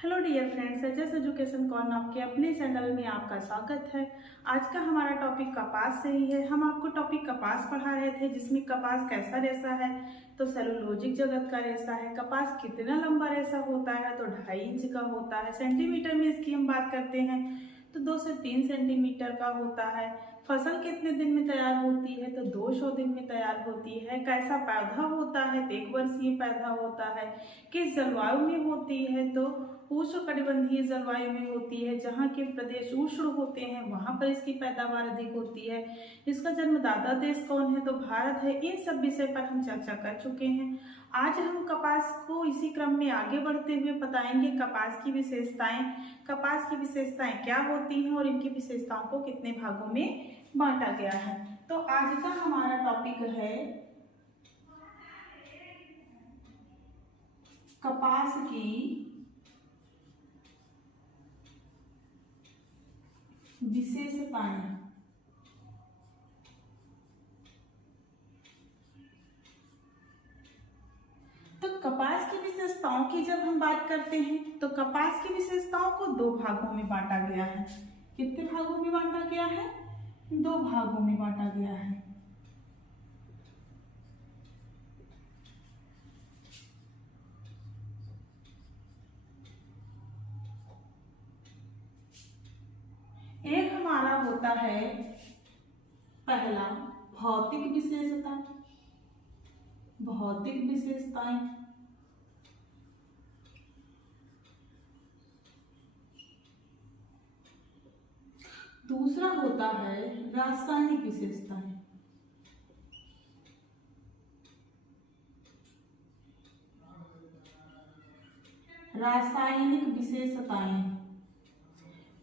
Hello dear friends, HS Education Corner आपके अपने channel में आपका स्वागत है। आज का हमारा टॉपिक कपास से ही है। हम आपको टॉपिक कपास पढ़ा रहे थे, जिसमें कपास कैसा रेशा है, तो सेलुलोजिक जगत का रेशा है। कपास कितना लंबा रेशा होता है, तो 2.5 इंच का होता है। सेंटीमीटर में इसकी हम बात करते हैं तो 2 से 3 सेंटीमीटर का होता है। फसल कितने दिन में तैयार होती है, तो 200 दिन में तैयार होती है। कैसा पौधा होता है, तो 1 वर्षीय पौधा होता है। किस जलवायु में होती है, तो उष्णकटिबंधीय जलवायु में होती है। जहाँ के प्रदेश उष्ण होते हैं वहां पर इसकी पैदावार अधिक होती है। इसका जन्मदाता देश कौन है, तो भारत है। इन सब विषय पर हम चर्चा कर चुके हैं। आज हम कपास को इसी क्रम में आगे बढ़ते हुए बताएंगे कपास की विशेषताएं। कपास की विशेषताएं क्या होती हैं और इनकी विशेषताओं को कितने भागों में बांटा गया है। तो आज का हमारा टॉपिक है कपास की विशेषताएं। तो कपास की विशेषताओं की जब हम बात करते हैं तो कपास की विशेषताओं को 2 भागों में बांटा गया है। कितने भागों में बांटा गया है? 2 भागों में बांटा गया है। एक हमारा होता है पहला भौतिक विशेषता, भौतिक विशेषताएं। दूसरा होता है रासायनिक विशेषताएं। रासायनिक विशेषताएं।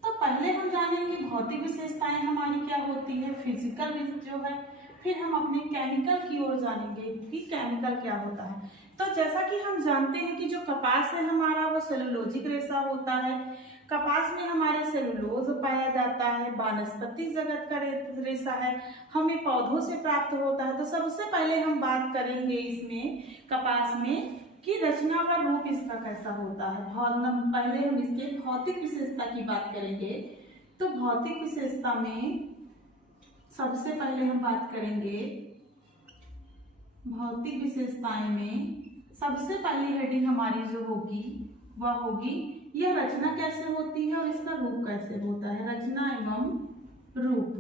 तो पहले हम जानेंगे भौतिक विशेषताएं हमारी क्या होती है, फिजिकल जो है। फिर हम अपने केमिकल की ओर जानेंगे कि केमिकल क्या होता है। तो जैसा कि हम जानते हैं कि जो कपास है हमारा वो सेलुलोजिक रेशा होता है। कपास में हमारे सेलुलोज पाया जाता है। वानस्पतिक जगत का रेशा है, हमें पौधों से प्राप्त होता है। तो सबसे पहले हम बात करेंगे इसमें कपास में कि रचना का रूप इसका कैसा होता है। पहले हम इसके भौतिक विशेषता की बात करेंगे। तो भौतिक विशेषता में सबसे पहले हम बात करेंगे भौतिक विशेषताएं में सबसे पहली हेडिंग हमारी जो होगी वह होगी यह रचना कैसे होती है और इसका रूप कैसे होता है। रचना एवं रूप।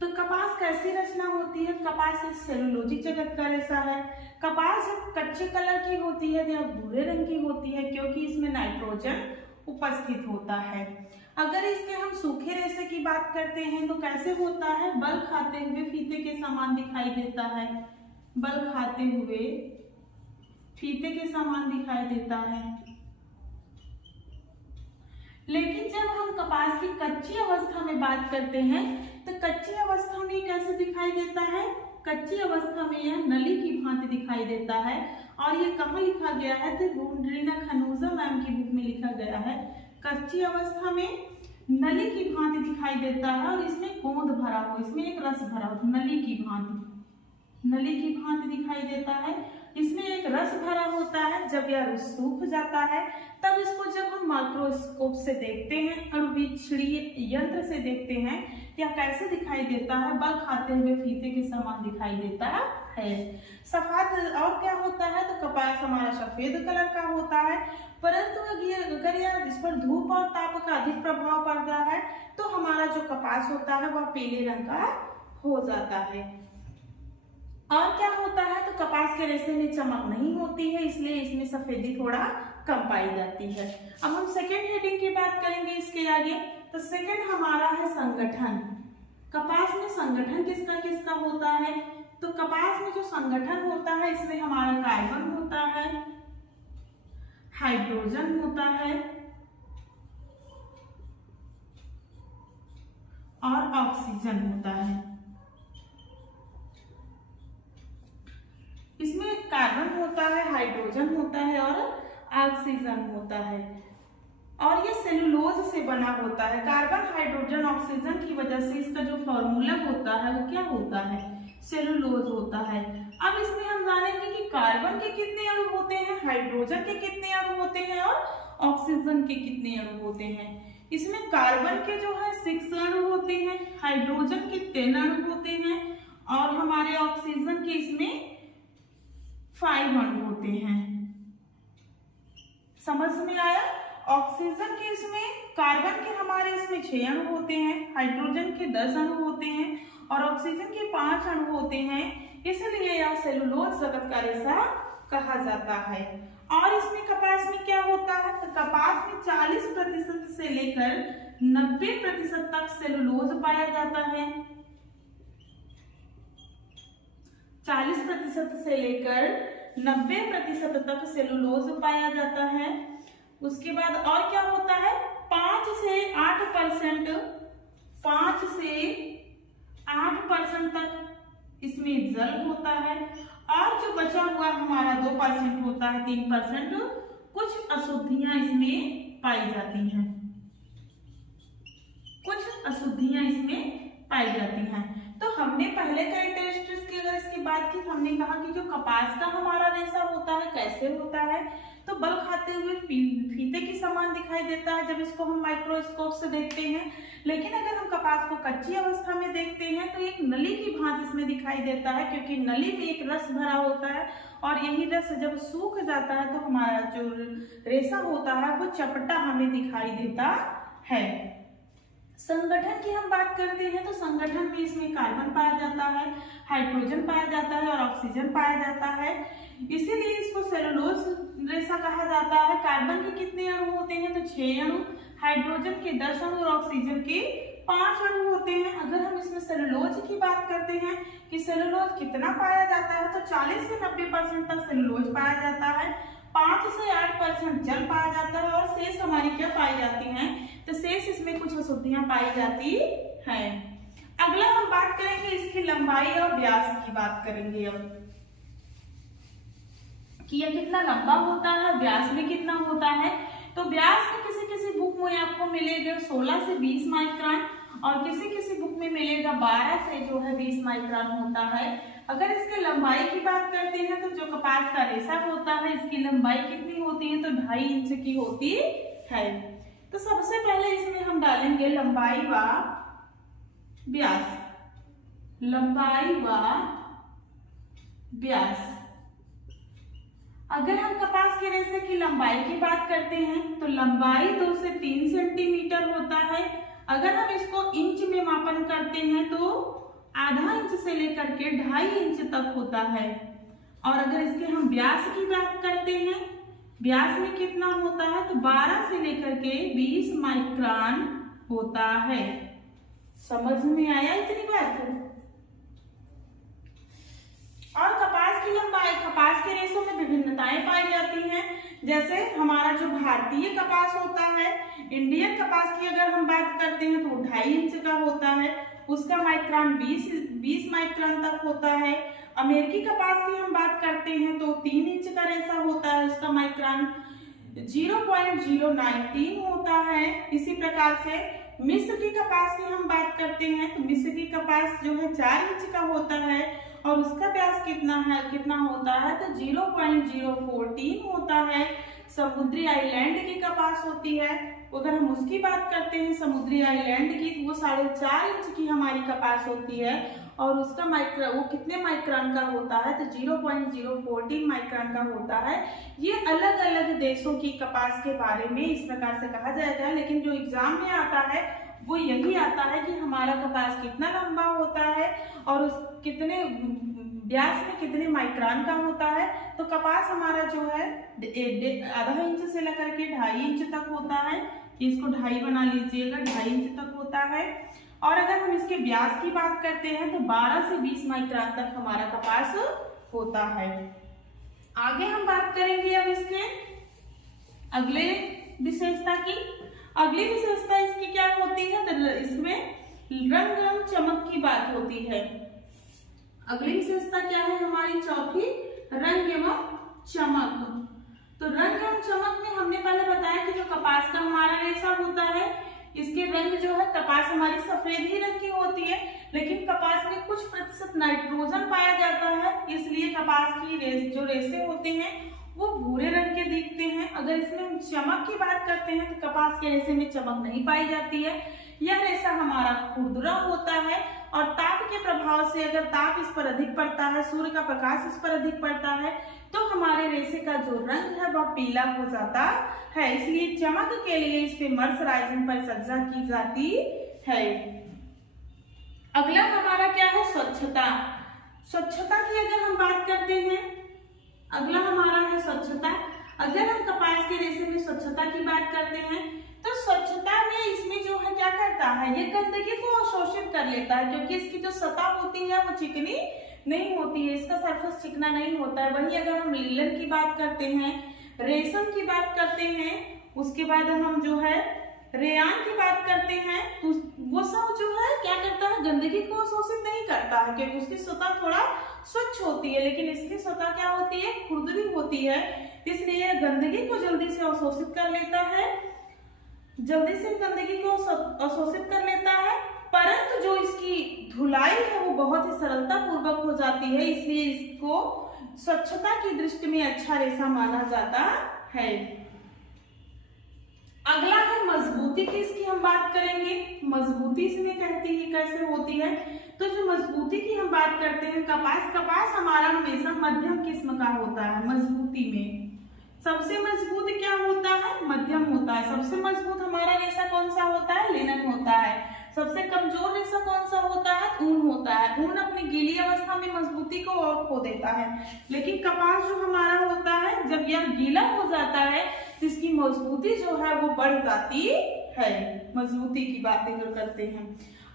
तो कपास कैसी रचना होती है? कपास एक सेलुलोजिक जगत का रेशा है। कपास जब कच्चे कलर की होती है या भूरे रंग की होती है, क्योंकि इसमें नाइट्रोजन उपस्थित होता है। अगर इसके हम सूखे रेशे की बात करते हैं तो कैसे होता है? बल खाते हुए फीते के समान दिखाई देता है। बल खाते हुए फीते के समान दिखाई देता है। लेकिन जब हम कपास की कच्ची अवस्था में बात करते हैं तो कच्ची अवस्था में कैसे दिखाई देता है? कच्ची अवस्था में यह नली की भांति दिखाई देता है। और ये कहाँ लिखा गया है? तो रूड्रीना खनूजा मैम की बुक में लिखा गया है। कच्ची अवस्था में नली की भांति दिखाई देता है और इसमें गोंद भरा हो, इसमें एक रस भरा हो, नली की भांति, नली की भांति दिखाई देता है। इसमें एक रस भरा होता है। जब यह रस सूख जाता है तब इसको जब हम माइक्रोस्कोप से देखते हैं, अणुवीक्षणीय यंत्र से देखते हैं, यह कैसे दिखाई देता है? बल खाते हुए फीते के समान दिखाई देता है। सफेद और क्या होता है? तो कपास हमारा सफेद कलर का होता है। परंतु अगर यह इस पर धूप और ताप का अधिक प्रभाव पड़ता है तो हमारा जो कपास होता है वह पीले रंग का हो जाता है। और क्या होता है? तो कपास के रेशे में चमक नहीं होती है, इसलिए इसमें सफेदी थोड़ा कम पाई जाती है। अब हम सेकेंड हेडिंग की बात करेंगे इसके आगे। तो सेकेंड हमारा है संगठन। कपास में संगठन किसका किसका होता है? तो कपास में जो संगठन होता है इसमें हमारा कार्बन होता है, हाइड्रोजन होता है और ऑक्सीजन होता है। इसमें कार्बन होता है, हाइड्रोजन होता है और ऑक्सीजन होता है। और ये सेलुलोज से बना होता है। कार्बन, हाइड्रोजन, ऑक्सीजन की वजह से इसका जो फॉर्मूला होता है वो क्या होता है? सेलुलोज होता है। अब इसमें हम जानेंगे कि कार्बन के कितने अणु होते हैं, हाइड्रोजन के कितने अणु होते हैं और ऑक्सीजन के कितने अणु होते हैं। इसमें कार्बन के जो है 6 अणु होते हैं, हाइड्रोजन के 10 अणु होते हैं और हमारे ऑक्सीजन के इसमें 5 अणु होते हैं। समझ में आया? ऑक्सीजन के इसमें, कार्बन के हमारे इसमें 6 अणु होते हैं, हाइड्रोजन के 10 अणु होते हैं और ऑक्सीजन के 5 अणु होते हैं, इसलिए यह सेलुलोज जगत का रेशा कहा जाता है। और इसमें कपास में क्या होता है, तो कपास में 40% से लेकर 90% तक सेलुलोज पाया जाता है। 40% से लेकर 90% तक सेलुलोज पाया जाता है। उसके बाद और क्या होता है, 5 से 8% तक इसमें जल होता है और जो बचा हुआ हमारा 2% होता है, 3% कुछ अशुद्धियां इसमें पाई जाती हैं, कुछ अशुद्धियां इसमें पाई जाती हैं। तो हमने पहले कैरेक्टरिस्टिक्स की अगर इसकी बात की, हमने कहा कि जो कपास का हमारा रेशा होता है कैसे होता है, तो बल खाते हुए फीते के समान दिखाई देता है जब इसको हम माइक्रोस्कोप से देखते हैं। लेकिन अगर हम कपास को कच्ची अवस्था में देखते हैं तो एक नली की भांति इसमें दिखाई देता है, क्योंकि नली में एक रस भरा होता है और यही रस जब सूख जाता है तो हमारा जो रेशा होता है वो चपटा हमें दिखाई देता है। संगठन की हम बात करते हैं तो संगठन में इसमें कार्बन पाया जाता है, हाइड्रोजन पाया जाता है और ऑक्सीजन पाया जाता है, इसीलिए इसको सेलुलोज रेशा कहा जाता है। कार्बन के कितने अणु होते हैं, तो 6 अणु, हाइड्रोजन के 10 अणु और ऑक्सीजन के 5 अणु होते हैं। अगर हम इसमें सेलुलोज की बात करते हैं कि सेलुलोज कितना पाया जाता है, तो 40 से 90% तक सेलुलोज पाया जाता है, 5 से 8% जल पाया जाता है और शेष हमारी क्या पाई जाती हैं, तो शेष इसमें कुछ अशुद्धियां पाई जाती हैं। अगला हम बात करेंगे इसकी लंबाई और व्यास की बात करेंगे अब, कि यह कितना लंबा होता है, व्यास में कितना होता है। तो व्यास में किसी किसी बुक में आपको मिलेगा 16 से 20 माइक्रोन और किसी किसी बुक में मिलेगा 12 से जो है 20 माइक्रोन होता है। अगर इसके लंबाई की बात करते हैं तो जो कपास का रेशा होता है इसकी लंबाई कितनी होती है, तो 2.5 इंच की होती है। तो सबसे पहले इसमें हम डालेंगे लंबाई व व्यास, लंबाई व व्यास। अगर हम कपास के रेशे की लंबाई की बात करते हैं तो लंबाई 2 से 3 सेंटीमीटर होता है। अगर हम इसको इंच में मापन करते हैं तो आधा इंच से लेकर के 2.5 इंच तक होता है। और अगर इसके हम व्यास की बात करते हैं, व्यास में कितना होता है, तो 12 से लेकर के 20 माइक्रोन होता है। समझ में आया इतनी बात? और कपास की लंबाई, कपास के रेशों में विभिन्नताएं पाई जाती हैं। जैसे हमारा जो भारतीय कपास होता है, इंडियन कपास की अगर हम बात करते हैं तो 2.5 इंच का होता है, उसका माइक्रोन 20 माइक्रोन तक होता है। अमेरिकी कपास की हम बात करते हैं तो 3 इंच का रेशा होता है, उसका माइक्रोन 0.019 होता है। इसी प्रकार से मिस्र की कपास की हम बात करते हैं तो मिस्र की कपास जो है 4 इंच का होता है और उसका व्यास कितना होता है, तो 0.014 होता है। समुद्री आइलैंड की कपास होती है, अगर हम उसकी बात करते हैं समुद्री आइलैंड की, तो वो 4.5 इंच की हमारी कपास होती है और उसका वो कितने माइक्रोन का होता है, तो 0.014 माइक्रोन का होता है। ये अलग अलग देशों की कपास के बारे में इस प्रकार से कहा जाएगा, लेकिन जो एग्जाम में आता है वो यही आता है कि हमारा कपास कितना लंबा होता है और उस कितने व्यास में कितने माइक्रोन का होता है। तो कपास हमारा जो है आधा इंच से लेकर के 2.5 इंच तक होता है, इसको 2.5 बना लीजिएगा, 2.5 इंच तक होता है। और अगर हम इसके व्यास की बात करते हैं तो 12 से 20 माइक्रोन तक हमारा कपास होता है। आगे हम बात करेंगे अब इसके अगले विशेषता की। अगली विशेषता इसकी क्या होती है, तो इसमें रंग एवं चमक की बात होती है। अगली विशेषता क्या है हमारी चौथी, रंग एवं चमक। तो रंग एवं चमक में हमने पहले बताया कि जो कपास का हमारा रेशा होता है इसके रंग जो है, कपास हमारी सफेद ही रंग की होती है, लेकिन कपास में कुछ प्रतिशत नाइट्रोजन पाया जाता है, इसलिए कपास की जो रेशे होते हैं वो भूरे रंग के दिखते हैं। अगर इसमें हम चमक की बात करते हैं तो कपास के रेशे में चमक नहीं पाई जाती है। यह रेशा हमारा खुरदुरा होता है और ताप के प्रभाव से, अगर ताप इस पर अधिक पड़ता है, सूर्य का प्रकाश इस पर अधिक पड़ता है, तो हमारे रेशे का जो रंग है वह पीला हो जाता है। इसलिए चमक के लिए इस पे मर्सराइजिंग परिचर्या की जाती है। अगला हमारा क्या है, स्वच्छता। स्वच्छता की अगर हम बात करते हैं, अगला हमारा है स्वच्छता। अगर हम कपास के रेशे में स्वच्छता की बात करते हैं तो स्वच्छता में इसमें जो है क्या करता है, ये गंदगी को अवशोषित कर लेता है, क्योंकि इसकी जो सतह होती है वो चिकनी नहीं होती है, इसका सरफेस चिकना नहीं होता है। वहीं अगर हम लिनन की बात करते हैं, रेशम की बात करते हैं, उसके बाद हम जो है रेयान की बात करते हैं, तो वो सब जो है क्या करता है, गंदगी को अवशोषित नहीं करता है, क्योंकि उसकी सतह थोड़ा स्वच्छ होती है, लेकिन इसकी सतह क्या होती है, खुरदरी होती है, इसलिए गंदगी को जल्दी से अवशोषित कर लेता है, जल्दी से गंदगी को अवशोषित कर लेता है। परंतु जो इसकी धुलाई है वो बहुत ही सरलता पूर्वक हो जाती है, इसलिए इसको स्वच्छता की दृष्टि में अच्छा रेशा माना जाता है। अगला है मजबूती की, इसकी हम बात करेंगे। मजबूती इसमें कहती है कैसे होती है, तो जो मजबूती की हम बात करते हैं, कपास हमारा हमेशा मध्यम किस्म का होता है। मजबूती में सबसे मजबूत क्या होता है, मध्यम होता है। सबसे मजबूत हमारा रेशा कौन सा होता है, लिनन होता है। सबसे कमजोर रेशा कौन सा होता है, ऊन होता है। ऊन अपनी गीली अवस्था में मजबूती को और खो देता है, लेकिन कपास जो हमारा होता है, जब यह गीला हो जाता है तो इसकी मजबूती जो है वो बढ़ जाती है। मजबूती की बातें जो करते हैं।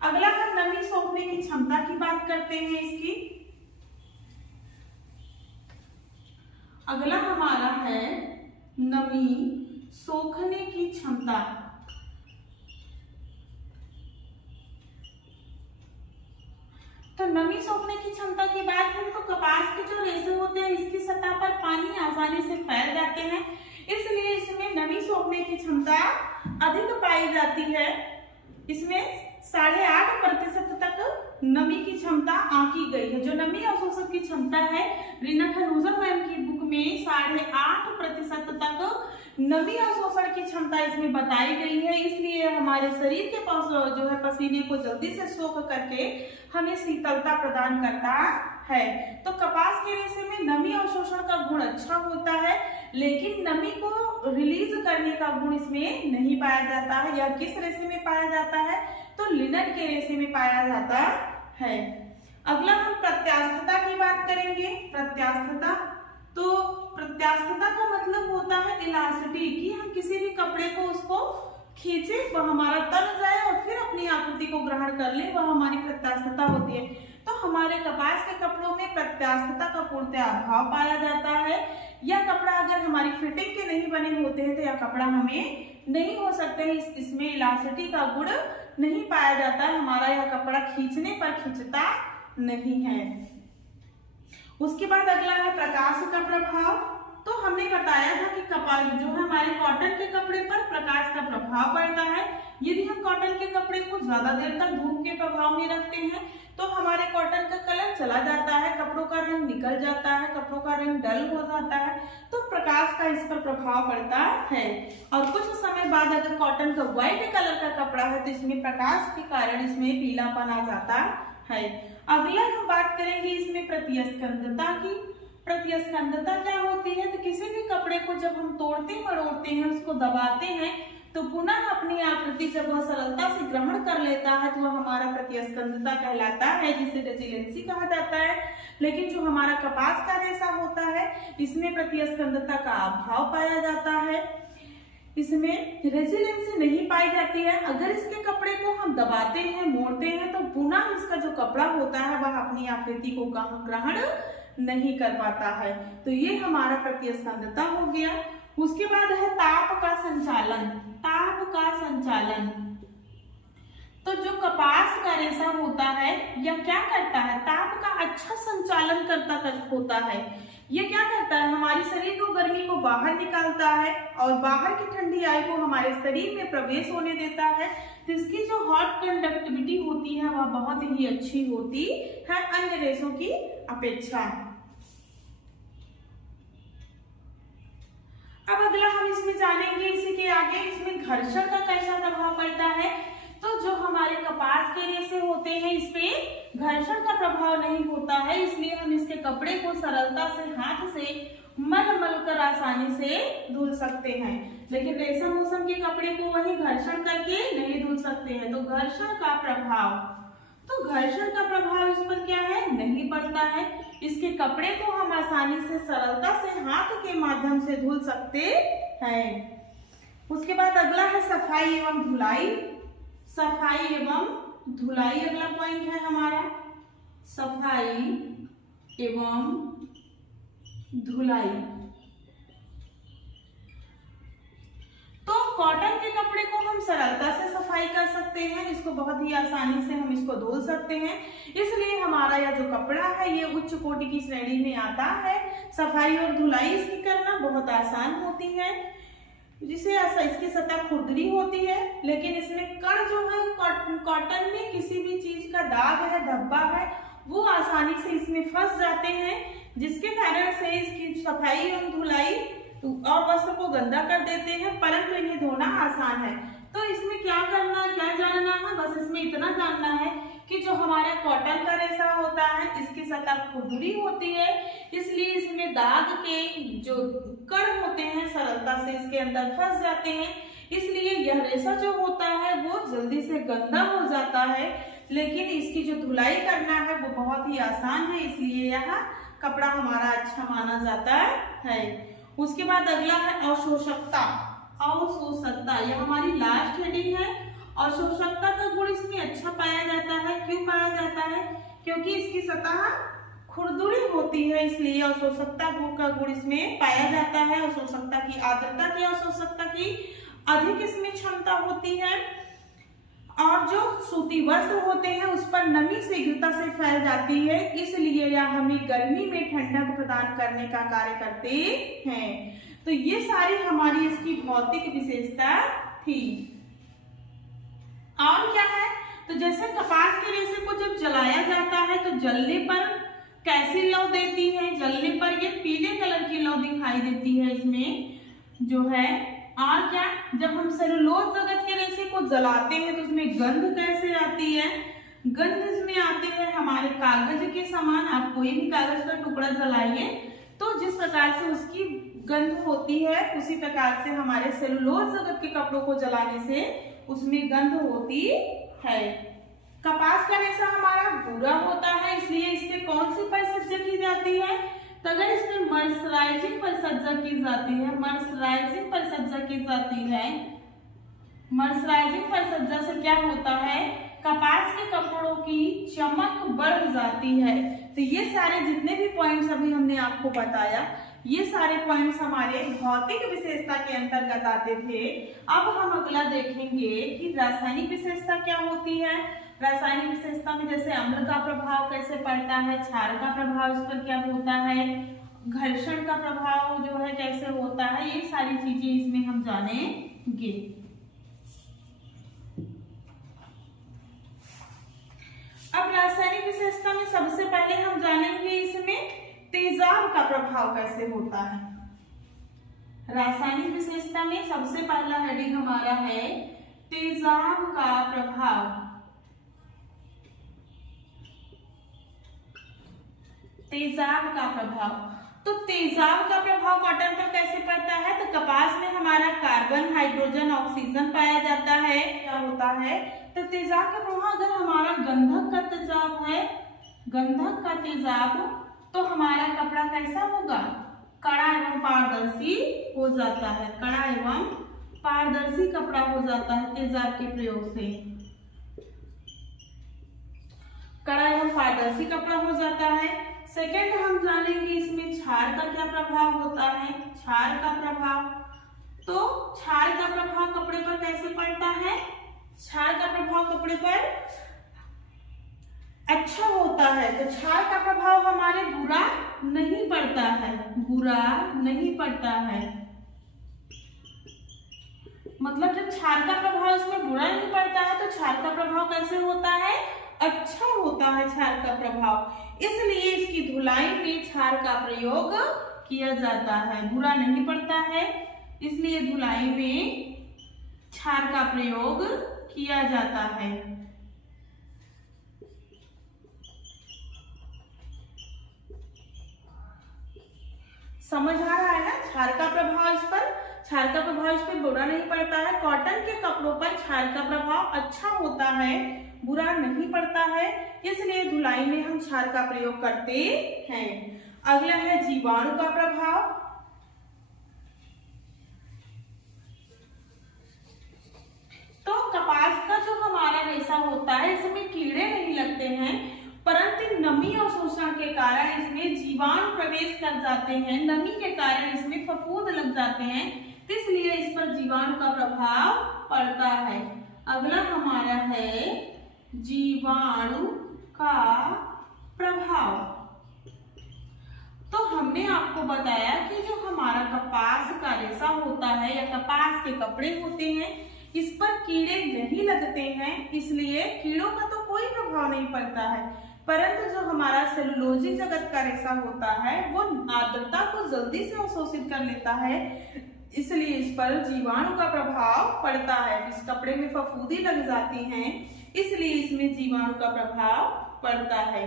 अगला हम नमी सोखने की क्षमता की बात करते हैं। इसकी अगला हमारा है नमी सोखने की क्षमता। तो नमी सोखने की क्षमता की बात करें तो कपास के जो रेशे होते हैं इसकी सतह पर पानी आसानी से फैल जाते हैं, इसलिए इसमें नमी सोखने की क्षमता अधिक पाई जाती है। इसमें 8.5% तक नमी की क्षमता आंकी गई है। जो नमी अवशोषण की क्षमता है, रीना खनूजा मैम की बुक में 8.5% तक नमी अवशोषण की क्षमता इसमें बताई गई है, इसलिए हमारे शरीर के पास जो है पसीने को जल्दी से सोख करके हमें शीतलता प्रदान करता है। तो कपास के रेशे में नमी अवशोषण का गुण अच्छा होता है, लेकिन नमी को रिलीज करने का गुण इसमें नहीं पाया जाता है। यह किस रेशे में पाया जाता है, तो लिनन के रेशे में पाया जाता है। अगला हम प्रत्यास्थता की बात करेंगे। प्रत्यास्थता, तो प्रत्यास्थता का मतलब होता है इलास्टिसिटी, कि हम किसी भी कपड़े को उसको खींचे, वह हमारा तल जाए और फिर अपनी आकृति को ग्रहण कर ले, वह हमारी प्रत्यास्थता होती है। तो हमारे कपास के कपड़ों में प्रत्यास्थता का पूर्णतः अभाव पाया जाता है। यह कपड़ा अगर हमारी फिटिंग के नहीं बने होते हैं तो यह कपड़ा हमें नहीं हो सकते हैं, इसमें इलास्टिसिटी का गुण नहीं पाया जाता है। हमारा यह कपड़ा खींचने पर खींचता नहीं है। उसके बाद अगला है प्रकाश का प्रभाव। तो हमने बताया था कि कपास जो है हमारे कॉटन के कपड़े पर प्रकाश का प्रभाव पड़ता है। यदि हम कॉटन के कपड़े को ज्यादा देर तक धूप के प्रभाव में रखते हैं तो हमारे कॉटन का कलर चला जाता है, कपड़ों का रंग निकल जाता है, कपड़ों का रंग डल हो जाता है, तो प्रकाश का इस पर प्रभाव पड़ता है। और कुछ समय बाद अगर कॉटन का व्हाइट कलर का कपड़ा है तो इसमें प्रकाश के कारण इसमें पीलापन आ जाता है। अगला हम बात करेंगे इसमें प्रतिस्कंदता की। प्रतिस्कंदता क्या होती है, तो किसी भी कपड़े को जब हम तोड़ते मरोड़ते हैं, उसको दबाते हैं, तो पुनः अपनी आकृति जब वह सरलता से ग्रहण कर लेता है तो वह हमारा प्रतिस्कंदता कहलाता है, जिसे रेजिलेंसी कहा जाता है। लेकिन जो हमारा कपास का रेशा होता है इसमें प्रतिस्कंदता का अभाव पाया जाता है, इसमें रेजिलेंसी नहीं पाई जाती है। अगर इसके कपड़े को हम दबाते हैं मोड़ते हैं तो पुनः इसका जो कपड़ा होता है वह अपनी आकृति को ग्रहण नहीं कर पाता है। तो ये हमारा प्रतिस्कंदता हो गया। उसके बाद है ताप का संचालन। ताप का संचालन, तो जो कपास का रेशा होता है यह क्या करता है, ताप का अच्छा संचालन होता है। ये क्या करता है, हमारे शरीर को गर्मी को बाहर निकालता है और बाहर की ठंडी आयु को हमारे शरीर में प्रवेश होने देता है। तो इसकी जो हॉट कंडक्टिविटी होती है वह बहुत ही अच्छी होती है अन्य रेशों की अपेक्षा। अब अगला हम इसमें जानेंगे, इसी के आगे इसमें घर्षण का कैसा प्रभाव पड़ता है। तो जो हमारे कपास के रेशे होते हैं इस पे घर्षण का प्रभाव नहीं होता है, इसलिए हम इसके कपड़े को सरलता से हाथ से मल कर आसानी से धुल सकते हैं। लेकिन रेशम के कपड़े को वही घर्षण करके नहीं धुल सकते हैं। तो घर्षण का प्रभाव इस पर क्या है, नहीं पड़ता है। इसके कपड़े को हम आसानी से सरलता से हाथ के माध्यम से धुल सकते हैं। उसके बाद अगला है सफाई एवं धुलाई। सफाई एवं धुलाई अगला पॉइंट है हमारा, सफाई एवं धुलाई। तो कॉटन के कपड़े को हम सरलता से सफाई कर सकते हैं, इसको बहुत ही आसानी से हम इसको धुल सकते हैं, इसलिए हमारा यह जो कपड़ा है ये उच्च कोटि की श्रेणी में आता है। सफाई और धुलाई इसकी करना बहुत आसान होती है, जिसे इसकी सतह खुरदरी होती है, लेकिन इसमें कण जो है कॉटन में किसी भी चीज का दाग है, धब्बा है, वो आसानी से इसमें फंस जाते हैं, जिसके कारण से इसकी सफाई और धुलाई और वस्त्र को गंदा कर देते हैं, परंतु इन्हें धोना आसान है। तो इसमें क्या करना, क्या जानना है, बस इसमें इतना जानना है कि जो हमारा कॉटन का रेशा होता है इसकी सतह खुरदरी होती है, इसलिए इसमें दाग के जो कण होते हैं सरलता से इसके अंदर फंस जाते हैं, इसलिए यह रेशा जो होता है वो जल्दी से गंदा हो जाता है। लेकिन इसकी जो धुलाई करना है वो बहुत ही आसान है, इसलिए यह कपड़ा हमारा अच्छा माना जाता है। उसके बाद अगला है अवशोषकता। अवशोषकता यह हमारी लास्ट हेडिंग है। अवशोषकता का गुण इसमें अच्छा पाया जाता है। क्यों पाया जाता है, क्योंकि इसकी सतह खुरदुरी होती है, इसलिए अवशोषकता का गुण इसमें पाया जाता है। अवशोषकता की आर्द्रता की, अवशोषकता की अधिक इसमें क्षमता होती है, और जो सूती वस्त्र होते हैं उस पर नमी शीघ्रता से फैल जाती है, इसलिए यह हमें गर्मी में ठंडक प्रदान करने का कार्य करते हैं। तो ये सारी हमारी इसकी भौतिक विशेषता थी। और क्या है, तो जैसे कपास के रेशे को जब जलाया जाता है तो जलने पर कैसी लौ देती है, जलने पर ये पीले कलर की लौ दिखाई देती है इसमें जो है। और क्या, जब हम सेलुलोज जगत के रेशे को जलाते हैं तो उसमें गंध कैसे आती है, गंध इसमें आती है हमारे कागज के समान। आप कोई भी कागज का टुकड़ा जलाइए तो जिस प्रकार से उसकी गंध होती है उसी प्रकार से हमारे सेलुलोज जगत के कपड़ों को जलाने से उसमें गंध होती है। कपास का रेशा हमारा भूरा होता है, इसलिए इसमें कौन सी परिसज्जा की जाती है, तो अगर इसमें मर्सराइजिंग परिसज्जा की जाती है, मर्सराइजिंग परिसज्जा की जाती है। मर्सराइजिंग परिसज्जा से क्या होता है, कपास के कपड़ों की चमक बढ़ जाती है। तो ये सारे जितने भी पॉइंट्स अभी हमने आपको बताया, ये सारे पॉइंट्स हमारे भौतिक विशेषता के अंतर्गत आते थे। अब हम अगला देखेंगे कि रासायनिक विशेषता क्या होती है। रासायनिक विशेषता में जैसे अम्ल का प्रभाव कैसे पड़ता है, क्षार का प्रभाव इस पर क्या होता है, घर्षण का प्रभाव जो है कैसे होता है, ये सारी चीजें इसमें हम जानेंगे। अब रासायनिक विशेषता में सबसे पहले हम जानेंगे इसमें तेजाब का प्रभाव कैसे होता है। रासायनिक विशेषता में सबसे पहला हेडिंग हमारा है तेजाब का प्रभाव। तेजाब का प्रभाव, तो तेजाब का प्रभाव कॉटन पर कैसे पड़ता है, तो कपास में हमारा कार्बन, हाइड्रोजन, ऑक्सीजन पाया जाता है। क्या होता है, तो तेजाब का प्रभाव अगर हमारा गंधक का तेजाब है, गंधक का तेजाब, तो हमारा कपड़ा कैसा होगा, कड़ा एवं पारदर्शी हो जाता है। कड़ा एवं पारदर्शी कपड़ा हो जाता है तेजाब के प्रयोग से। कड़ा एवं पारदर्शी कपड़ा हो जाता है। सेकेंड हम जानेंगे इसमें क्षार का क्या प्रभाव होता है। क्षार का प्रभाव, तो क्षार का प्रभाव कपड़े पर कैसे पड़ता है, क्षार का प्रभाव कपड़े पर अच्छा होता है। तो क्षार का प्रभाव हमारे बुरा नहीं पड़ता है, बुरा नहीं पड़ता है। मतलब जब क्षार का प्रभाव इसमें बुरा नहीं पड़ता है तो क्षार का प्रभाव कैसे होता है, अच्छा होता है क्षार का प्रभाव। इसलिए इसकी धुलाई में क्षार का प्रयोग किया जाता है। बुरा नहीं पड़ता है इसलिए धुलाई में क्षार का प्रयोग किया जाता है। समझ आ रहा है ना क्षार का प्रभाव इस पर, क्षार का प्रभाव इस पर बुरा नहीं पड़ता है। कॉटन के कपड़ों पर क्षार का प्रभाव अच्छा होता है, बुरा नहीं पड़ता है, इसलिए धुलाई में हम क्षार का प्रयोग करते हैं। अगला है जीवाणु का प्रभाव। तो कपास का जो हमारा रेशा होता है इसमें कीड़े नहीं लगते हैं, परंतु नमी अवशोषण के कारण इसमें जीवाणु प्रवेश कर जाते हैं, नमी के कारण इसमें फफूंद लग जाते हैं, इसलिए इस पर जीवाणु का प्रभाव पड़ता है। अगला हमारा है जीवाणु का प्रभाव। तो हमने आपको बताया कि जो हमारा कपास का रेशा होता है या कपास के कपड़े होते हैं इस पर कीड़े नहीं लगते हैं, इसलिए कीड़ों का तो कोई प्रभाव नहीं पड़ता है, परंतु जो हमारा सेलुलोजिक जगत का रेशा होता है वो आर्द्रता को जल्दी से अवशोषित कर लेता है, इसलिए इस पर जीवाणु का प्रभाव पड़ता है। इस कपड़े में फफूंदी लग जाती हैं, इसलिए इसमें जीवाणु का प्रभाव पड़ता है।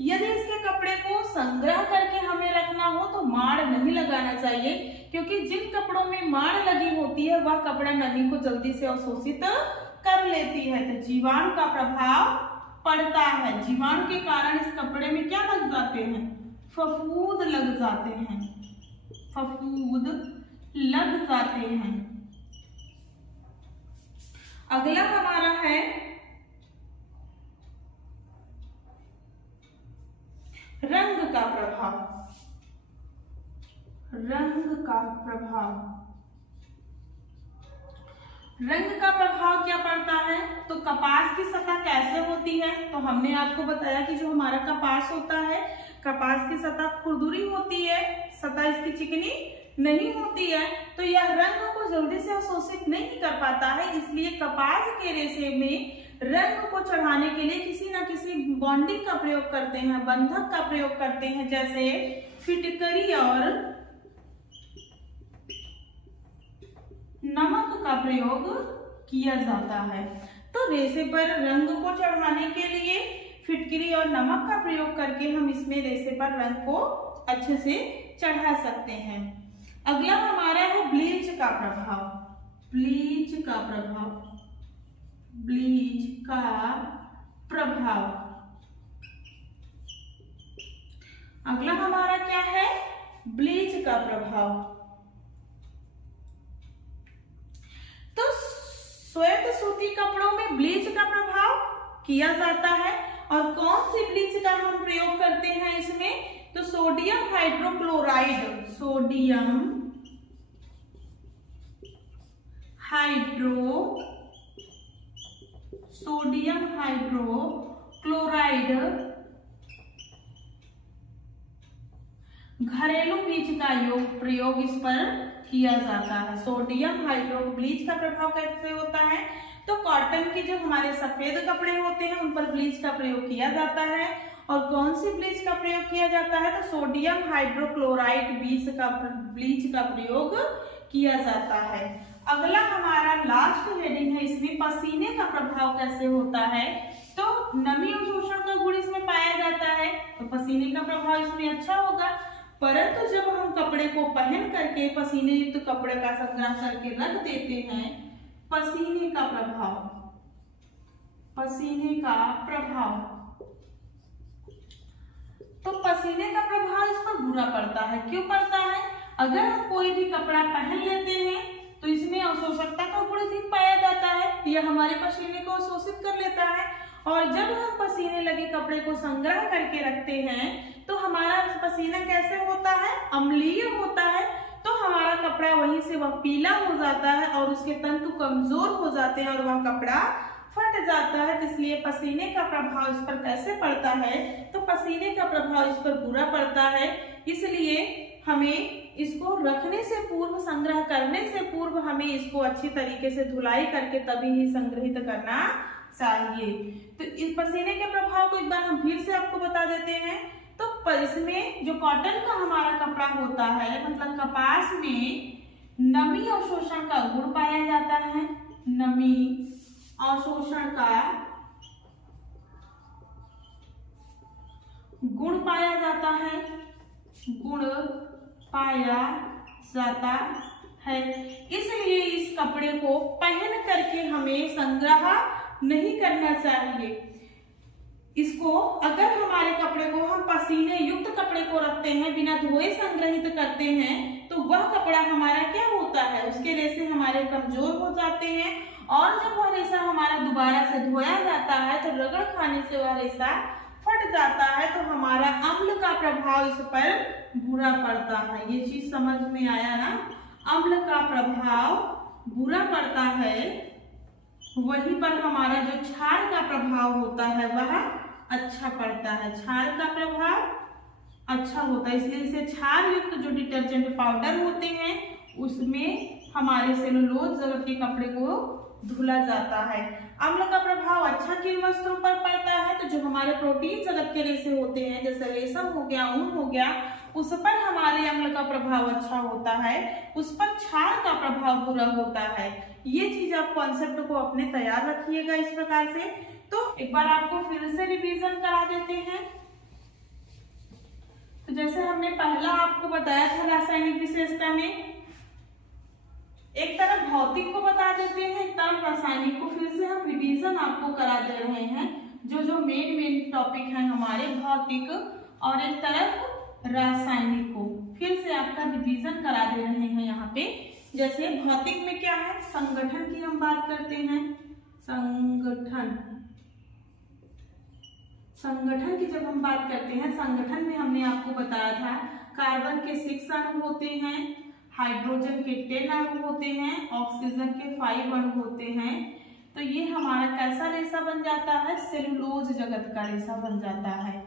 यदि इसके कपड़े को संग्रह करके हमें रखना हो तो माड़ नहीं लगाना चाहिए, क्योंकि जिन कपड़ों में माड़ लगी होती है वह कपड़ा नमी को जल्दी से अवशोषित कर लेती है, तो जीवाणु का प्रभाव पड़ता है। जीवाणु के कारण इस कपड़े में क्या लग जाते हैं, फफूंद लग जाते हैं, फफूंद लग जाते हैं। अगला हमारा है रंग का प्रभाव। रंग का प्रभाव, रंग का प्रभाव क्या पड़ता है, तो कपास की सतह कैसे होती है, तो हमने आपको बताया कि जो हमारा कपास होता है कपास की सतह खुरदुरी होती है, सतह इसकी चिकनी नहीं होती है, तो यह रंग को जल्दी से अवशोषित नहीं कर पाता है, इसलिए कपास के रेशे में रंग को चढ़ाने के लिए किसी न किसी बॉन्डिंग का प्रयोग करते हैं, बंधक का प्रयोग करते हैं, जैसे फिटकरी और नमक का प्रयोग किया जाता है। तो रेशे पर रंग को चढ़ाने के लिए फिटकरी और नमक का प्रयोग करके हम इसमें रेशे पर रंग को अच्छे से चढ़ा सकते हैं। अगला हमारा है ब्लीच का प्रभाव। ब्लीच का प्रभाव, ब्लीच का प्रभाव। अगला हमारा क्या है, ब्लीच का प्रभाव। तो श्वेत सूती कपड़ों में ब्लीच का प्रभाव किया जाता है, और कौन सी ब्लीच का हम प्रयोग करते हैं इसमें, तो सोडियम हाइड्रोक्लोराइड, सोडियम हाइड्रोक्लोराइड घरेलू ब्लीच का प्रयोग इस पर किया जाता है। सोडियम हाइड्रो ब्लीच का प्रभाव कैसे होता है, तो कॉटन के जो हमारे सफेद कपड़े होते हैं उन पर ब्लीच का प्रयोग किया जाता है, और कौन सी ब्लीच का प्रयोग किया जाता है, तो सोडियम हाइड्रोक्लोराइड ब्लीच का प्रयोग किया जाता है। अगला हमारा लास्ट हेडिंग है, इसमें पसीने का प्रभाव कैसे होता है, तो नमी अवशोषण का गुण इसमें पाया जाता है, तो पसीने का प्रभाव इसमें अच्छा होगा, परंतु जब हम कपड़े को पहन करके पसीने युक्त कपड़े का संग्रह करके रख देते हैं, पसीने का प्रभाव, पसीने का प्रभाव, तो पसीने का प्रभाव इस पर बुरा पड़ता है। क्यों पड़ता है, अगर हम कोई भी कपड़ा पहन लेते हैं तो इसमें अवशोषकता का गुण अधिक पाया जाता है, यह हमारे पसीने को अवशोषित कर लेता है, और जब हम पसीने लगे कपड़े को संग्रह करके रखते हैं तो हमारा पसीना कैसे होता है, अम्लीय होता है, तो हमारा कपड़ा वहीं से वह पीला हो जाता है और उसके तंतु कमजोर हो जाते हैं और वह कपड़ा फट जाता है, इसलिए पसीने का प्रभाव इस पर कैसे पड़ता है, तो पसीने का प्रभाव इस पर बुरा पड़ता है। इसलिए हमें इसको रखने से पूर्व, संग्रह करने से पूर्व हमें इसको अच्छी तरीके से धुलाई करके तभी ही संग्रहित करना चाहिए। तो इस पसीने के प्रभाव को एक बार हम फिर से आपको बता देते हैं। तो इसमें जो कॉटन का हमारा कपड़ा होता है, मतलब कपास में नमी अवशोषण का गुण पाया जाता है, नमी अवशोषण का गुण पाया जाता है, गुण पाया जाता है। इसलिए इस कपड़े को पहन करके हमें संग्रह नहीं करना चाहिए। इसको अगर हमारे कपड़े को हम पसीने युक्त कपड़े को रखते हैं, बिना धोए संग्रहित करते हैं, तो वह कपड़ा हमारा क्या होता है, उसके रेशे हमारे कमजोर हो जाते हैं और जब वह रेशा हमारा दोबारा से धोया जाता है तो रगड़ खाने से वह रेशा फट जाता है, तो हमारा अम्ल का प्रभाव इस पर बुरा पड़ता है। ये चीज समझ में आया ना, अम्ल का प्रभाव बुरा पड़ता है, वहीं पर हमारा जो क्षार का प्रभाव होता है वह अच्छा पड़ता है, क्षार का प्रभाव अच्छा होता है। इसलिए इसे क्षार युक्त जो डिटर्जेंट पाउडर होते हैं उसमें हमारे सेलुलोज जगत के कपड़े को धुला जाता है। अम्ल का प्रभाव अच्छा किन वस्त्रों पर पड़ता है, तो जो हमारे प्रोटीन जगत के रेशे होते हैं, जैसे रेशम हो गया, ऊन हो गया, उस पर हमारे अम्ल का प्रभाव अच्छा होता है, उस पर क्षार का प्रभाव बुरा होता है। ये चीज आप कॉन्सेप्ट को अपने तैयार रखिएगा इस प्रकार से। तो एक बार आपको फिर से रिवीजन करा देते हैं। तो जैसे हमने पहला आपको बताया था रासायनिक विशेषता में, एक तरफ भौतिक को बता देते हैं, एक तरफ रासायनिक को। फिर से हम रिवीजन आपको करा दे रहे हैं, जो मेन टॉपिक है हमारे भौतिक और एक तरफ रासायनिक को फिर से आपका रिवीजन करा दे रहे हैं यहाँ पे। जैसे भौतिक में क्या है, संगठन की हम बात करते हैं। संगठन की जब हम बात करते हैं, संगठन में हमने आपको बताया था कार्बन के 6 अणु होते हैं, हाइड्रोजन के 10 अणु होते हैं, ऑक्सीजन के 5 अणु होते हैं। तो ये हमारा कैसा रेशा बन जाता है, सेलुलोज जगत का रेशा बन जाता है।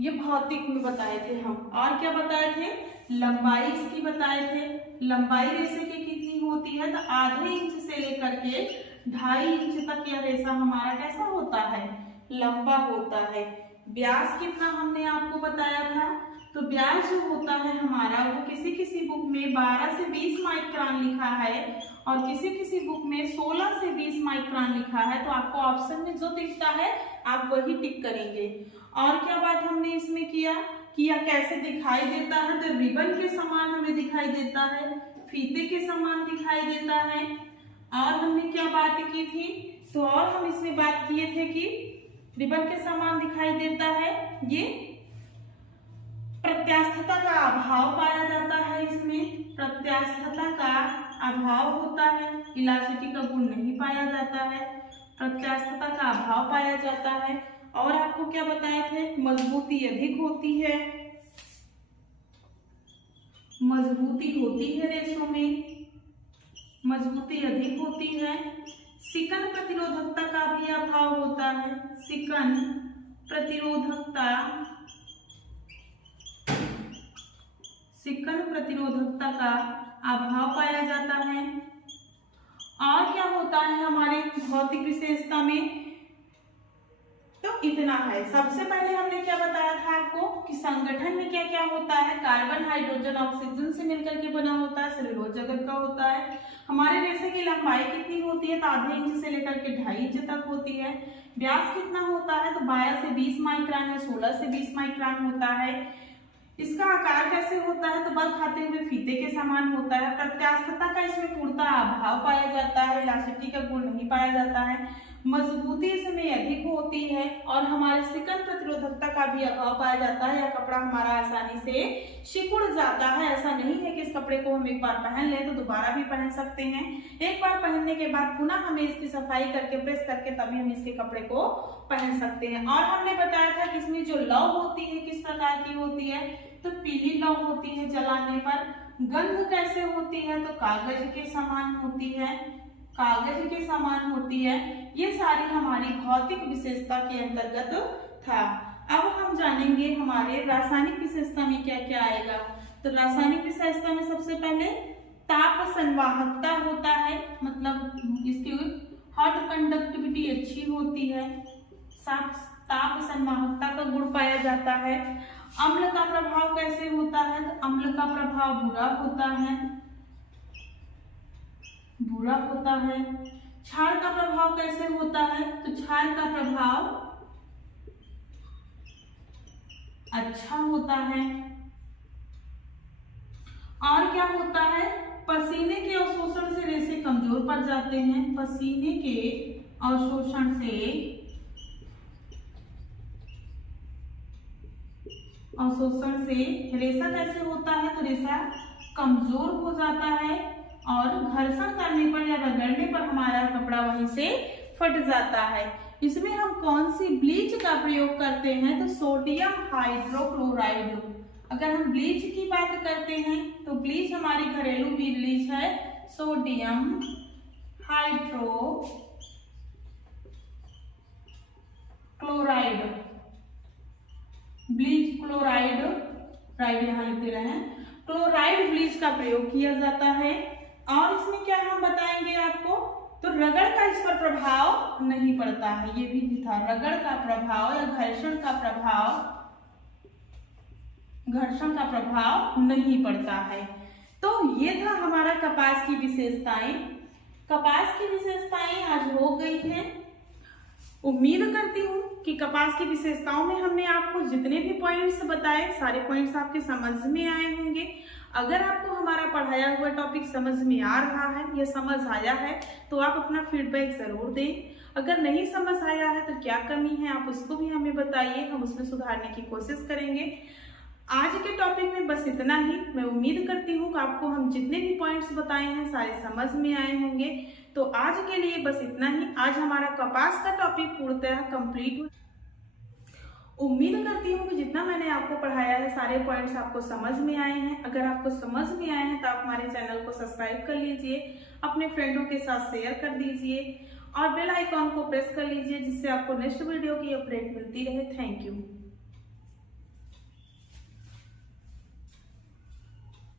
ये भौतिक में बताए थे हम। और क्या बताए थे, लंबाई इसकी बताए थे। लंबाई रेशे की कितनी होती है, तो आधे इंच से लेकर के 2.5 इंच तक यह रेशा हमारा कैसा होता है, लंबा होता है। व्यास कितना हमने आपको बताया था, तो व्यास जो होता है हमारा वो किसी बुक में 12 से 20 माइक्रोन लिखा है और किसी बुक में 16 से 20 माइक्रोन लिखा है। तो आपको ऑप्शन में जो दिखता है आप वही टिक करेंगे। और क्या बात हमने इसमें किया कैसे दिखाई देता है, तो रिबन के समान हमें दिखाई देता है, फीते के समान दिखाई देता है। और हमने क्या बात की थी, तो और हम इसमें बात किए थे कि रिबन के समान दिखाई देता है। ये प्रत्यास्थता का अभाव पाया जाता है, इसमें प्रत्यास्थता का अभाव होता है, इलास्टिसिटी का गुण नहीं पाया जाता है, प्रत्यास्थता का अभाव पाया जाता है। और आपको क्या बताए थे, मजबूती अधिक होती है, मजबूती होती है रेशों में, मजबूती अधिक होती है। सिकन प्रतिरोधकता का भी अभाव होता है, सिकन प्रतिरोधकता का अभाव पाया जाता है। और क्या होता है हमारे भौतिक विशेषता में, तो इतना है। सबसे पहले हमने क्या बताया था आपको कि संगठन में क्या क्या होता है, कार्बन हाइड्रोजन ऑक्सीजन से मिलकर के बना होता है, सेलुलोज जगत का होता है। हमारे रेशे की लंबाई कितनी होती है, तो आधे इंच से लेकर के 2.5 इंच तक होती है। व्यास कितना होता है, तो 12 से 20 माइक्रोन है, 16 से 20 माइक्रोन होता है। इसका आकार कैसे होता है, तो बल खाते हुए फीते के समान होता है। प्रत्यास्थता का इसमें पूर्णतः अभाव पाया जाता है, इलास्टिसिटी का गुण नहीं पाया जाता है। मजबूती इसमें अधिक होती है और हमारे सिकन प्रतिरोधकता का भी अभाव पाया जाता है, या कपड़ा हमारा आसानी से सिकुड़ जाता है। ऐसा नहीं है कि इस कपड़े को हम एक बार पहन लें तो दोबारा भी पहन सकते हैं। एक बार पहनने के बाद पुनः हमें इसकी सफाई करके प्रेस करके तभी हम इसके कपड़े को पहन सकते हैं। और हमने बताया था कि इसमें जो लौ होती है किस प्रकार की होती है, तो पीली लौ होती है जलाने पर। गंध कैसे होती है, तो कागज के समान होती है, कागज के समान होती है। ये सारी हमारी भौतिक विशेषता के अंतर्गत था। अब हम जानेंगे हमारे रासायनिक विशेषता में क्या क्या आएगा। तो रासायनिक विशेषता में सबसे पहले ताप संवाहकता होता है, मतलब इसकी हॉट कंडक्टिविटी अच्छी होती है। ताप संवाहकता का गुण पाया जाता है। अम्ल का प्रभाव कैसे होता है, तो अम्ल का प्रभाव बुरा होता है। क्षार का प्रभाव कैसे होता है, तो क्षार का प्रभाव अच्छा होता है। और क्या होता है, पसीने के अवशोषण से रेशे कमजोर पड़ जाते हैं। पसीने के अवशोषण से रेशा कैसे होता है, तो रेशा कमजोर हो जाता है और घर्षण करने पर या रगड़ने पर हमारा कपड़ा वहीं से फट जाता है। इसमें हम कौन सी ब्लीच का प्रयोग करते हैं, तो सोडियम हाइड्रोक्लोराइड। अगर हम ब्लीच की बात करते हैं तो ब्लीच हमारी घरेलू ब्लीच है sodium hydrochloride. Bleach chloride, ride यहाँ लिखते रहे, क्लोराइड ब्लीच का प्रयोग किया जाता है। और इसमें क्या हम बताएंगे आपको, तो रगड़ का इस पर प्रभाव नहीं पड़ता है। ये भी था, रगड़ का प्रभाव या घर्षण का प्रभाव नहीं पड़ता है। तो ये था हमारा कपास की विशेषताएं। कपास की विशेषताएं आज हो गई हैं। उम्मीद करती हूँ कि कपास की विशेषताओं में हमने आपको जितने भी पॉइंट्स बताए, सारे पॉइंट्स आपके समझ में आए होंगे। अगर आपको हमारा पढ़ाया हुआ टॉपिक समझ में आ रहा है या समझ आया है तो आप अपना फीडबैक जरूर दें। अगर नहीं समझ आया है तो क्या कमी है आप उसको भी हमें बताइए, हम उसमें सुधारने की कोशिश करेंगे। आज के टॉपिक में बस इतना ही। मैं उम्मीद करती हूँ कि आपको हम जितने भी पॉइंट्स बताए हैं सारे समझ में आए होंगे। तो आज के लिए बस इतना ही। आज हमारा कपास का टॉपिक पूर्णतः कंप्लीट हो। उम्मीद करती हूँ कि जितना मैंने आपको पढ़ाया है सारे पॉइंट्स आपको समझ में आए हैं। अगर आपको समझ में आए हैं तो आप हमारे चैनल को सब्सक्राइब कर लीजिए, अपने फ्रेंडों के साथ शेयर कर दीजिए और बेल आइकॉन को प्रेस कर लीजिए, जिससे आपको नेक्स्ट वीडियो की अपडेट मिलती रहे। Thank you.